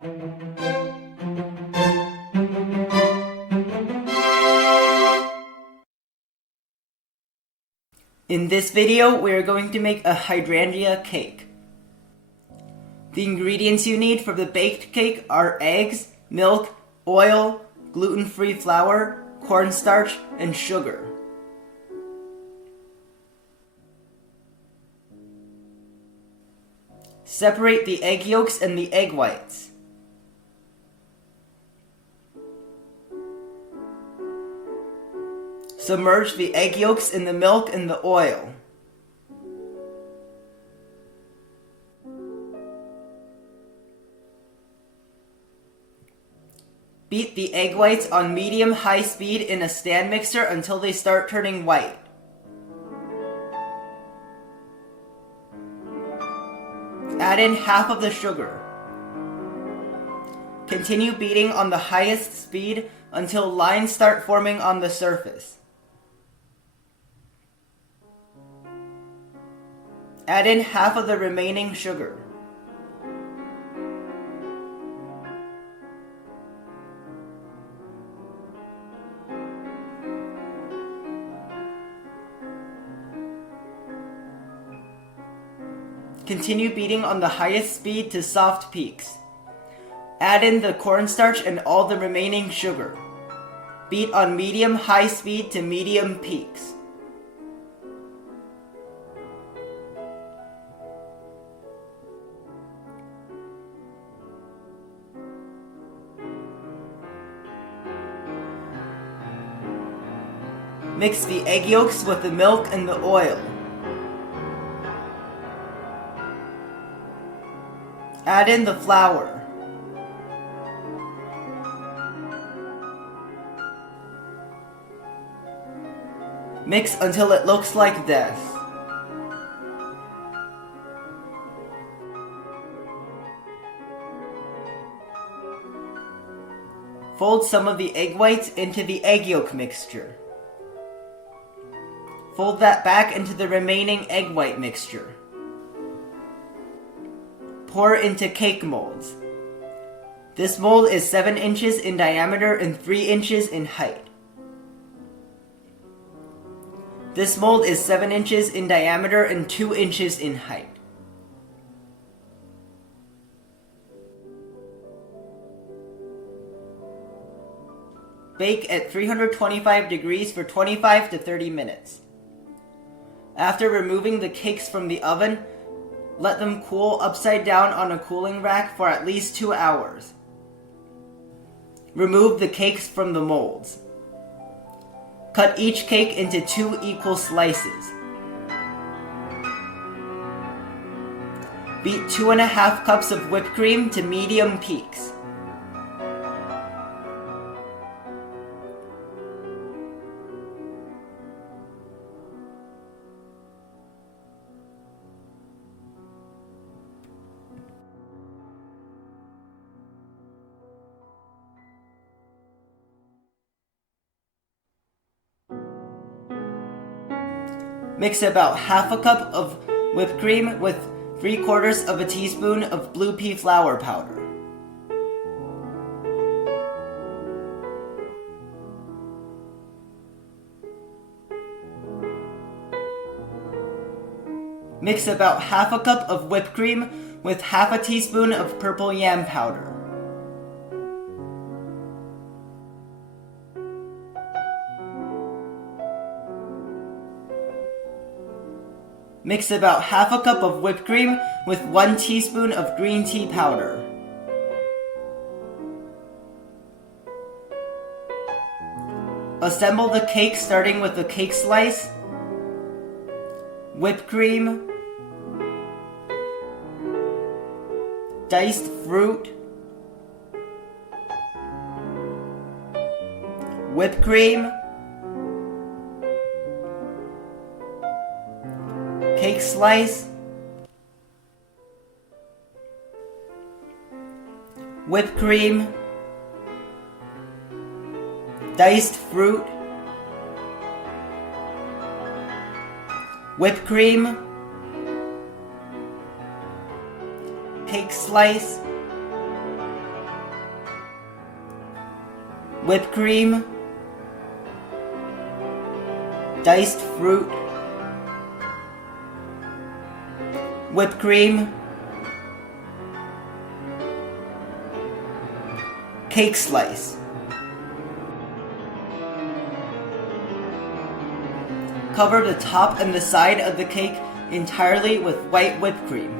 In this video, we are going to make a hydrangea cake. The ingredients you need for the baked cake are eggs, milk, oil, gluten-free flour, cornstarch, and sugar. Separate the egg yolks and the egg whites. Submerge the egg yolks in the milk and the oil. Beat the egg whites on medium-high speed in a stand mixer until they start turning white. Add in half of the sugar. Continue beating on the highest speed until lines start forming on the surface. Add in half of the remaining sugar. Continue beating on the highest speed to soft peaks. Add in the cornstarch and all the remaining sugar. Beat on medium-high speed to medium peaks. Mix the egg yolks with the milk and the oil. Add in the flour. Mix until it looks like this. Fold some of the egg whites into the egg yolk mixture. Fold that back into the remaining egg white mixture. Pour into cake molds. This mold is 7 inches in diameter and 3 inches in height. This mold is 7 inches in diameter and 2 inches in height. Bake at 325 degrees for 25 to 30 minutes. After removing the cakes from the oven, let them cool upside down on a cooling rack for at least 2 hours. Remove the cakes from the molds. Cut each cake into 2 equal slices. Beat 2.5 cups of whipped cream to medium peaks. Mix about half a cup of whipped cream with 3/4 of a teaspoon of blue pea flour powder. Mix about half a cup of whipped cream with half a teaspoon of purple yam powder. Mix about half a cup of whipped cream with 1 teaspoon of green tea powder. Assemble the cake starting with the cake slice, whipped cream, diced fruit, whipped cream, cake slice, whipped cream, diced fruit, whipped cream, cake slice, whipped cream, diced fruit, whipped cream, cake slice. Cover the top and the side of the cake entirely with white whipped cream.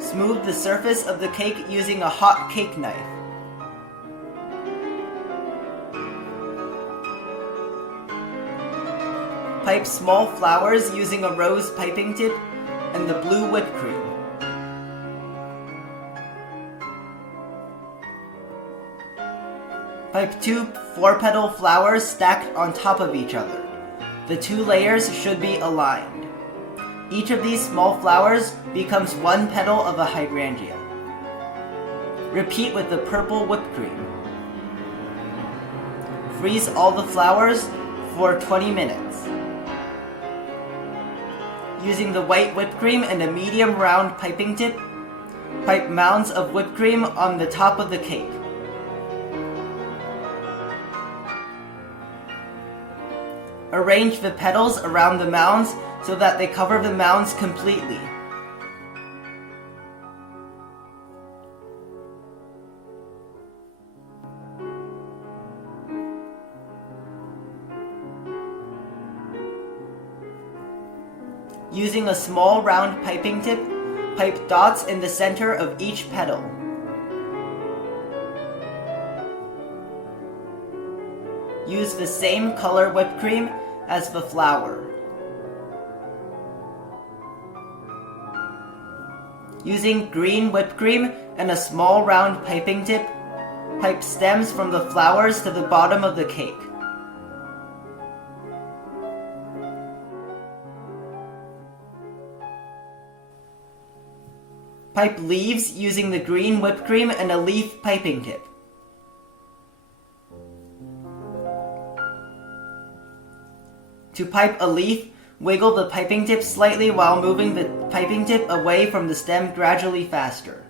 Smooth the surface of the cake using a hot cake knife. Pipe small flowers using a rose piping tip and the blue whipped cream. Pipe 2 4-petal flowers stacked on top of each other. The 2 layers should be aligned. Each of these small flowers becomes 1 petal of a hydrangea. Repeat with the purple whipped cream. Freeze all the flowers for 20 minutes. Using the white whipped cream and a medium round piping tip, pipe mounds of whipped cream on the top of the cake. Arrange the petals around the mounds so that they cover the mounds completely. Using a small round piping tip, pipe dots in the center of each petal. Use the same color whipped cream as the flower. Using green whipped cream and a small round piping tip, pipe stems from the flowers to the bottom of the cake. Pipe leaves using the green whipped cream and a leaf piping tip. To pipe a leaf, wiggle the piping tip slightly while moving the piping tip away from the stem gradually faster.